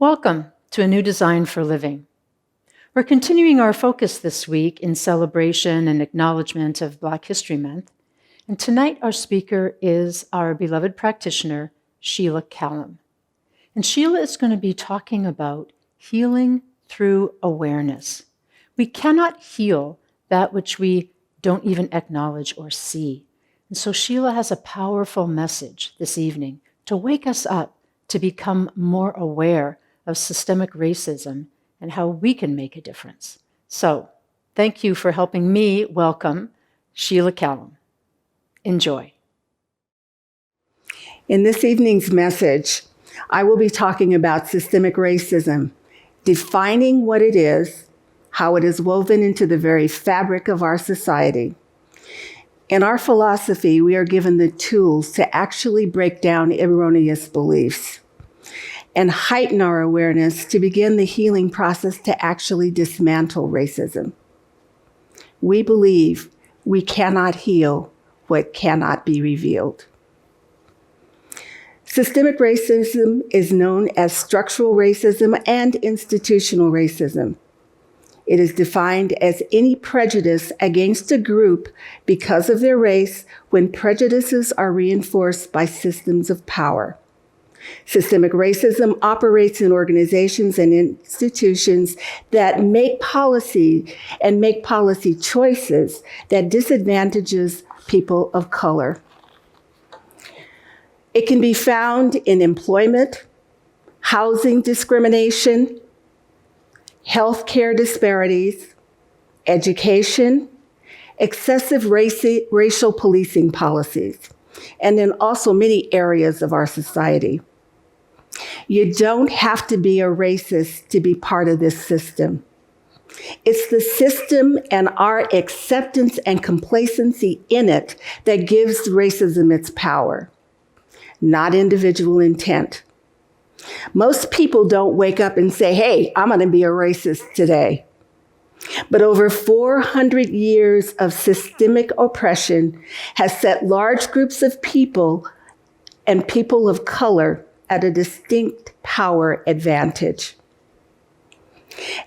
Welcome to A New Design for Living. We're continuing our focus this week in celebration and acknowledgement of Black History Month. And tonight our speaker is our beloved practitioner, Shelia Callum. And Shelia is going to be talking about healing through awareness. We cannot heal that which we don't even acknowledge or see. And so Shelia has a powerful message this evening to wake us up to become more aware of systemic racism and how we can make a difference. So, thank you for helping me welcome Shelia Callum. Enjoy. In this evening's message, I will be talking about systemic racism, defining what it is, how it is woven into the very fabric of our society. In our philosophy, we are given the tools to actually break down erroneous beliefs and heighten our awareness to begin the healing process to actually dismantle racism. We believe we cannot heal what cannot be revealed. Systemic racism is known as structural racism and institutional racism. It is defined as any prejudice against a group because of their race when prejudices are reinforced by systems of power. Systemic racism operates in organizations and institutions that make policy and make policy choices that disadvantages people of color. It can be found in employment, housing discrimination, healthcare disparities, education, excessive racial policing policies, and in also many areas of our society. You don't have to be a racist to be part of this system. It's the system and our acceptance and complacency in it that gives racism its power, not individual intent. Most people don't wake up and say, hey, I'm going to be a racist today. But over 400 years of systemic oppression has set large groups of people and people of color at a distinct power advantage.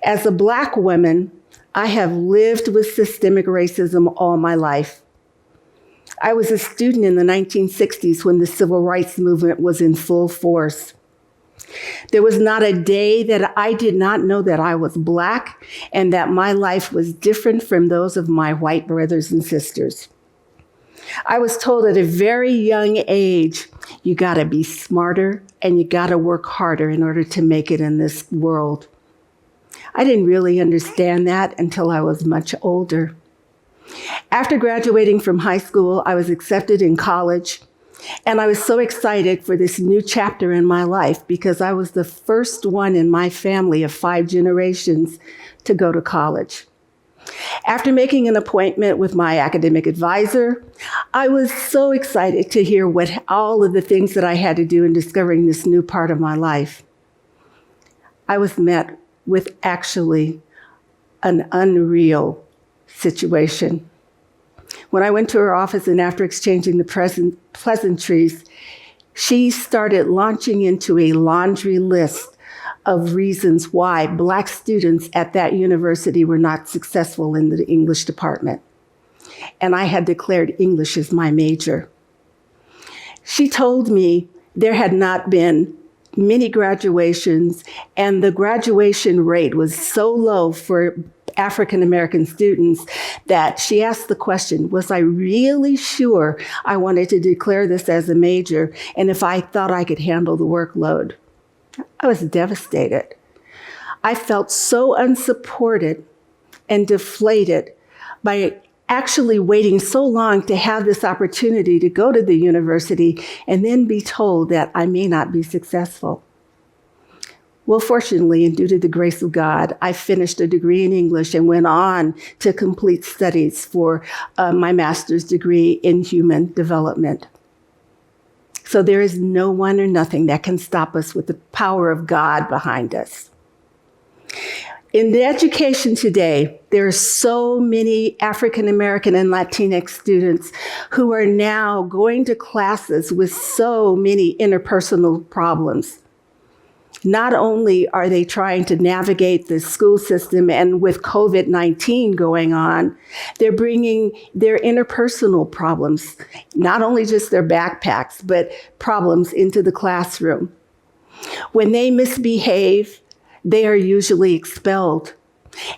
As a Black woman, I have lived with systemic racism all my life. I was a student in the 1960s when the civil rights movement was in full force. There was not a day that I did not know that I was Black and that my life was different from those of my white brothers and sisters. I was told at a very young age, you gotta be smarter and you gotta work harder in order to make it in this world. I didn't really understand that until I was much older. After graduating from high school, I was accepted in college, and I was so excited for this new chapter in my life because I was the first one in my family of 5 generations to go to college. After making an appointment with my academic advisor, I was so excited to hear all of the things that I had to do in discovering this new part of my life. I was met with actually an unreal situation. When I went to her office and after exchanging the pleasantries, she started launching into a laundry list of reasons why Black students at that university were not successful in the English department. And I had declared English as my major. She told me there had not been many graduations, and the graduation rate was so low for African American students that she asked the question, was I really sure I wanted to declare this as a major, and if I thought I could handle the workload? I was devastated. I felt so unsupported and deflated by actually waiting so long to have this opportunity to go to the university and then be told that I may not be successful. Well, fortunately, and due to the grace of God, I finished a degree in English and went on to complete studies for my master's degree in human development. So there is no one or nothing that can stop us with the power of God behind us. In the education today, there are so many African American and Latinx students who are now going to classes with so many interpersonal problems. Not only are they trying to navigate the school system, and with COVID-19 going on, they're bringing their interpersonal problems, not only just their backpacks, but problems into the classroom. When they misbehave, they are usually expelled.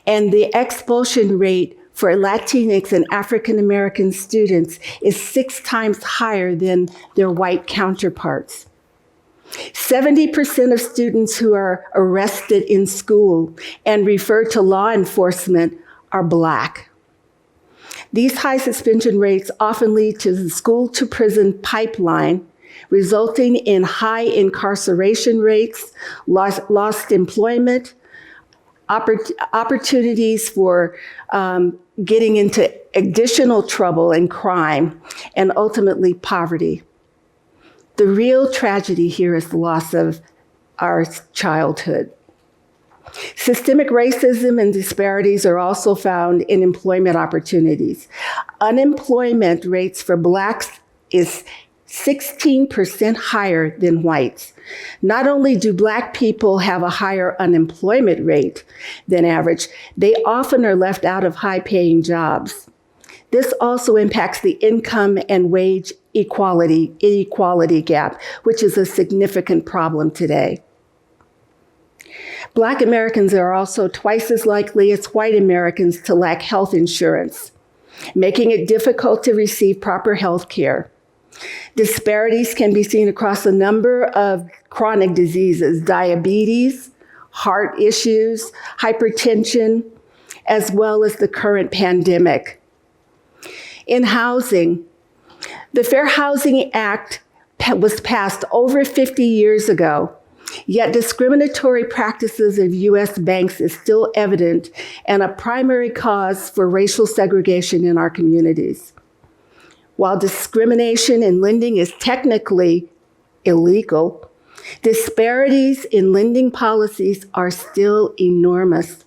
And the expulsion rate for Latinx and African American students is 6 times higher than their white counterparts. 70% of students who are arrested in school and referred to law enforcement are Black. These high suspension rates often lead to the school-to-prison pipeline, resulting in high incarceration rates, lost employment, opportunities for getting into additional trouble and crime, and ultimately poverty. The real tragedy here is the loss of our childhood. Systemic racism and disparities are also found in employment opportunities. Unemployment rates for Blacks is 16% higher than whites. Not only do Black people have a higher unemployment rate than average, they often are left out of high-paying jobs. This also impacts the income and wage inequality gap, which is a significant problem today. Black Americans are also twice as likely as white Americans to lack health insurance, making it difficult to receive proper health care. Disparities can be seen across a number of chronic diseases, diabetes, heart issues, hypertension, as well as the current pandemic. In housing, the Fair Housing Act was passed over 50 years ago, yet discriminatory practices of U.S. banks is still evident and a primary cause for racial segregation in our communities. While discrimination in lending is technically illegal, disparities in lending policies are still enormous.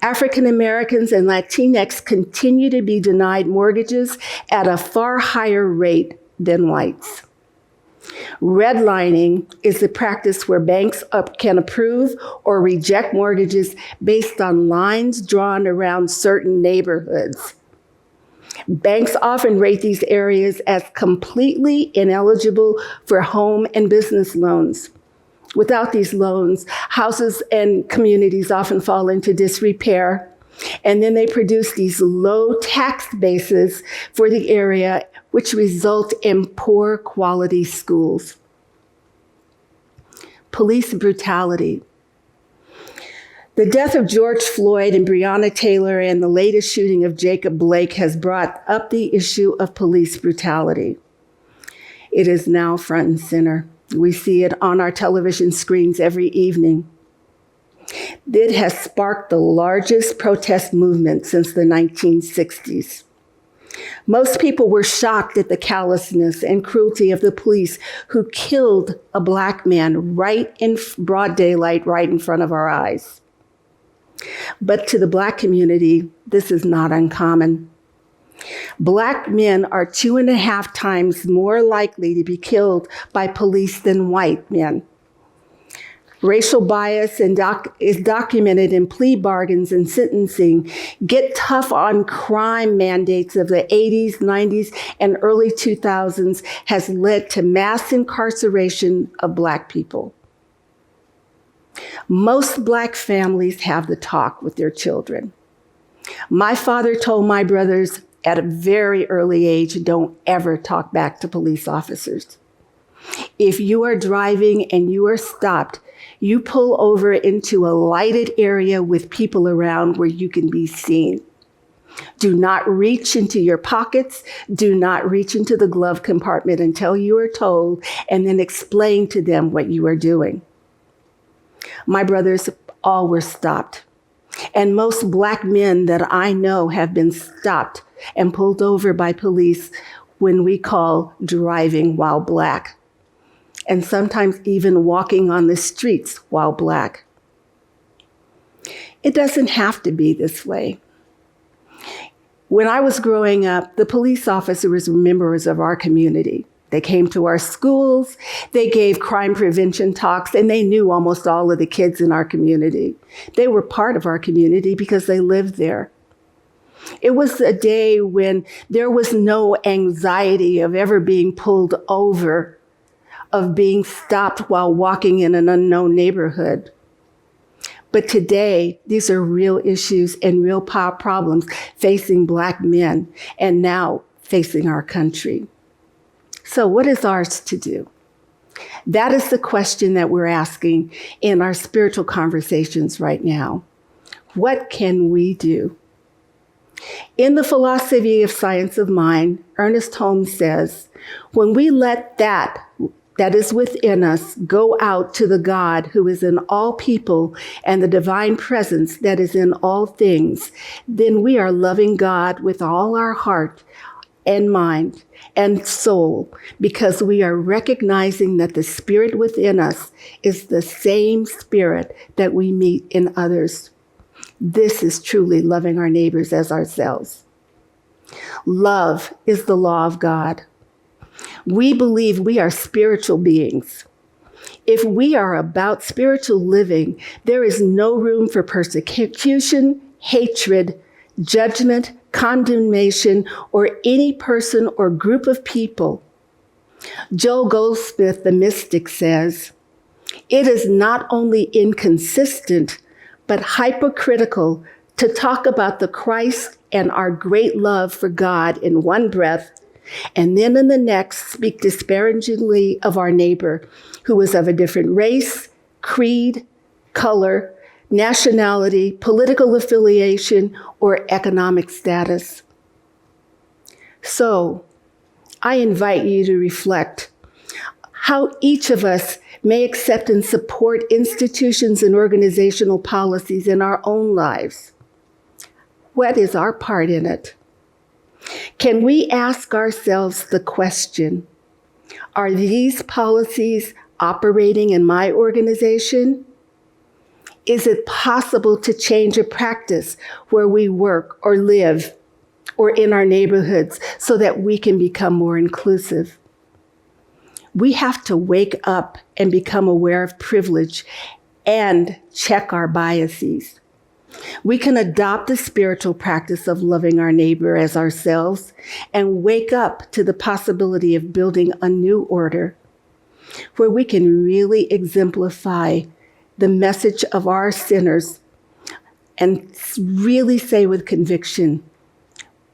African Americans and Latinx continue to be denied mortgages at a far higher rate than whites. Redlining is the practice where banks can approve or reject mortgages based on lines drawn around certain neighborhoods. Banks often rate these areas as completely ineligible for home and business loans. Without these loans, houses and communities often fall into disrepair, and then they produce these low tax bases for the area, which result in poor quality schools. Police brutality. The death of George Floyd and Breonna Taylor and the latest shooting of Jacob Blake has brought up the issue of police brutality. It is now front and center. We see it on our television screens every evening. It has sparked the largest protest movement since the 1960s. Most people were shocked at the callousness and cruelty of the police who killed a Black man right in broad daylight, right in front of our eyes. But to the Black community, this is not uncommon. Black men are 2.5 times more likely to be killed by police than white men. Racial bias is documented in plea bargains and sentencing. Get tough on crime mandates of the 80s, 90s, and early 2000s has led to mass incarceration of Black people. Most Black families have the talk with their children. My father told my brothers at a very early age, don't ever talk back to police officers. If you are driving and you are stopped, you pull over into a lighted area with people around where you can be seen. Do not reach into your pockets. Do not reach into the glove compartment until you are told, and then explain to them what you are doing. My brothers all were stopped. And most Black men that I know have been stopped and pulled over by police when we call driving while Black, and sometimes even walking on the streets while Black. It doesn't have to be this way. When I was growing up, the police officers were members of our community. They came to our schools, they gave crime prevention talks, and they knew almost all of the kids in our community. They were part of our community because they lived there. It was a day when there was no anxiety of ever being pulled over, of being stopped while walking in an unknown neighborhood. But today, these are real issues and real problems facing Black men and now facing our country. So what is ours to do? That is the question that we're asking in our spiritual conversations right now. What can we do? In the philosophy of science of mind, Ernest Holmes says, when we let that is within us go out to the God who is in all people and the divine presence that is in all things, then we are loving God with all our heart and mind and soul, because we are recognizing that the spirit within us is the same spirit that we meet in others. This is truly loving our neighbors as ourselves. Love is the law of God. We believe we are spiritual beings. If we are about spiritual living, there is no room for persecution, hatred, judgment, condemnation, or any person or group of people. Joel Goldsmith, the mystic, says, "It is not only inconsistent, but hypocritical to talk about the Christ and our great love for God in one breath, and then in the next speak disparagingly of our neighbor who is of a different race, creed, color, nationality, political affiliation, or economic status." So, I invite you to reflect how each of us may accept and support institutions and organizational policies in our own lives. What is our part in it? Can we ask ourselves the question, are these policies operating in my organization? Is it possible to change a practice where we work or live or in our neighborhoods so that we can become more inclusive? We have to wake up and become aware of privilege and check our biases. We can adopt the spiritual practice of loving our neighbor as ourselves and wake up to the possibility of building a new order where we can really exemplify the message of our sinners and really say with conviction,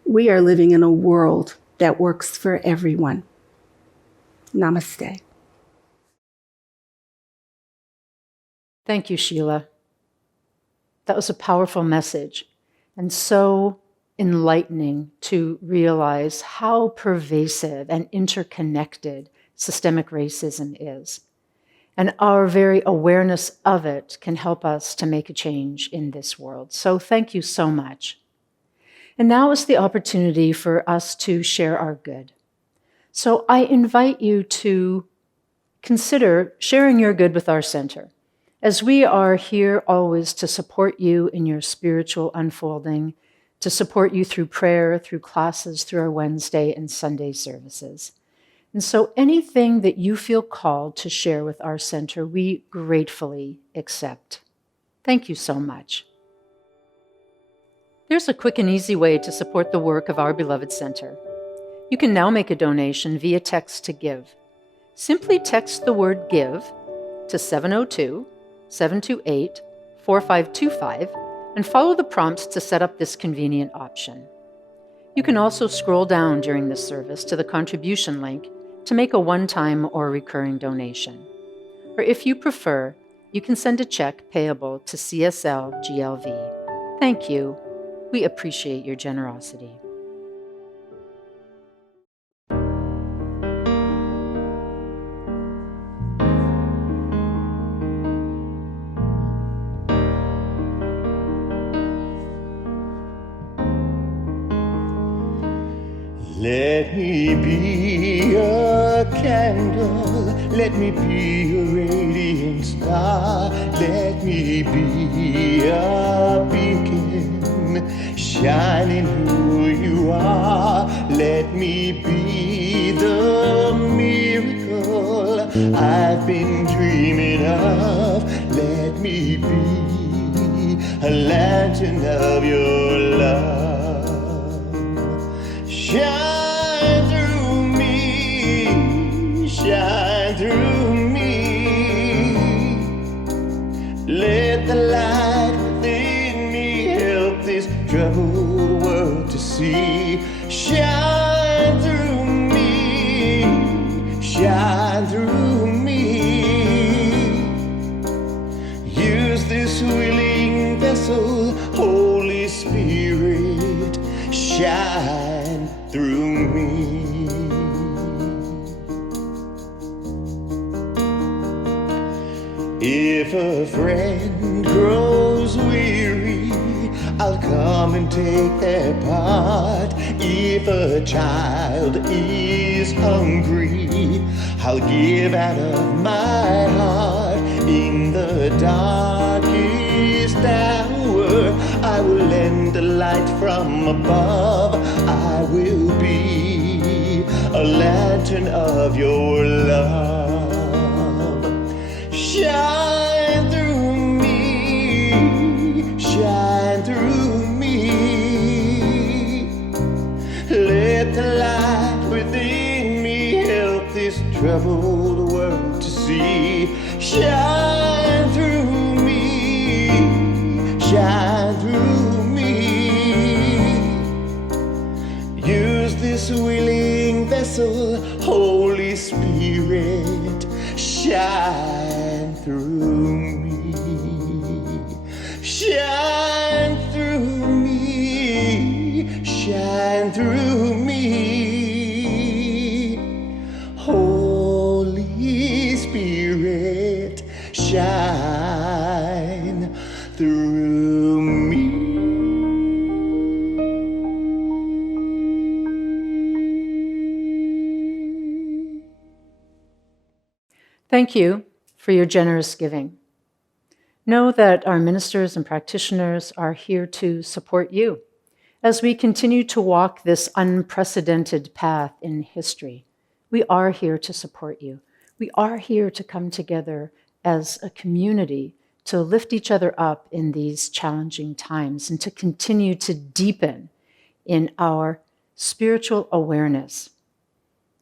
we are living in a world that works for everyone. Namaste. Thank you, Shelia. That was a powerful message and so enlightening to realize how pervasive and interconnected systemic racism is. And our very awareness of it can help us to make a change in this world. So thank you so much. And now is the opportunity for us to share our good. So I invite you to consider sharing your good with our center, as we are here always to support you in your spiritual unfolding, to support you through prayer, through classes, through our Wednesday and Sunday services. And so anything that you feel called to share with our center, we gratefully accept. Thank you so much. There's a quick and easy way to support the work of our beloved center. You can now make a donation via text to give. Simply text the word GIVE to 702-728-4525 and follow the prompts to set up this convenient option. You can also scroll down during this service to the contribution link to make a one-time or recurring donation. Or if you prefer, you can send a check payable to CSLGLV. Thank you. We appreciate your generosity. Let me be a candle, let me be a radiant star, let me be a beacon, shining who you are, let me be the mirror love. Let me be a lantern of your love. Shine through me, shine through me. Let the light within me help this troubled world to see. Shine through me, shine through me. Use this willing vessel, Holy Spirit, shine through me. If a friend grows weary, I'll come and take their part. If a child is hungry, I'll give out of my heart. In the darkest hour, I will lend a light from above. I will be a lantern of your love. Shine through me, shine through me. Let the light within me help this troubled world to see. Shine through me, shine through me. Use this willing vessel, Holy Spirit, shine through me, shine through me, shine through me. Holy Spirit, shine through me. Thank you for your generous giving. Know that our ministers and practitioners are here to support you as we continue to walk this unprecedented path in history. We are here to support you. We are here to come together as a community to lift each other up in these challenging times and to continue to deepen in our spiritual awareness.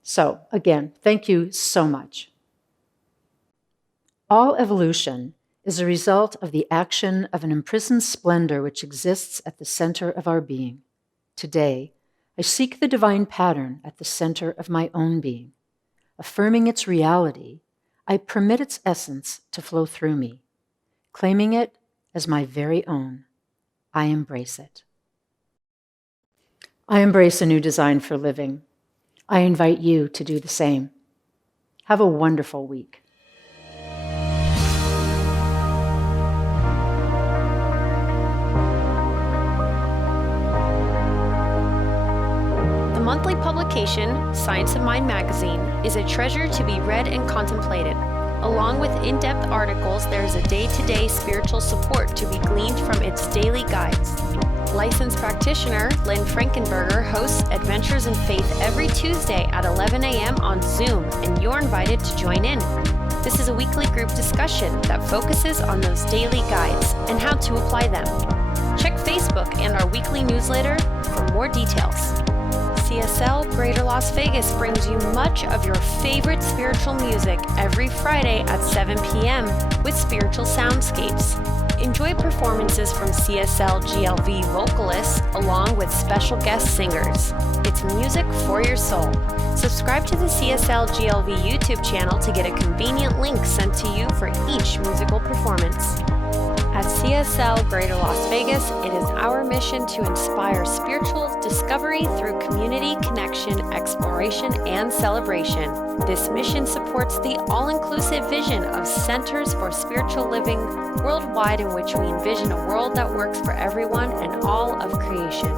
So again, thank you so much. All evolution is a result of the action of an imprisoned splendor which exists at the center of our being. Today, I seek the divine pattern at the center of my own being. Affirming its reality, I permit its essence to flow through me. Claiming it as my very own, I embrace it. I embrace a new design for living. I invite you to do the same. Have a wonderful week. The monthly publication, Science of Mind magazine, is a treasure to be read and contemplated. Along with in-depth articles, there is a day-to-day spiritual support to be gleaned from its daily guides. Licensed practitioner Lynn Frankenberger hosts Adventures in Faith every Tuesday at 11 a.m. on Zoom, and you're invited to join in. This is a weekly group discussion that focuses on those daily guides and how to apply them. Check Facebook and our weekly newsletter for more details. CSL Greater Las Vegas brings you much of your favorite spiritual music every Friday at 7 p.m. with spiritual soundscapes. Enjoy performances from CSLGLV vocalists along with special guest singers. It's music for your soul. Subscribe to the CSLGLV YouTube channel to get a convenient link sent to you for each musical performance. At CSL Greater Las Vegas, it is our mission to inspire spiritual discovery through community connection, exploration, and celebration. This mission supports the all-inclusive vision of Centers for Spiritual Living worldwide, in which we envision a world that works for everyone and all of creation.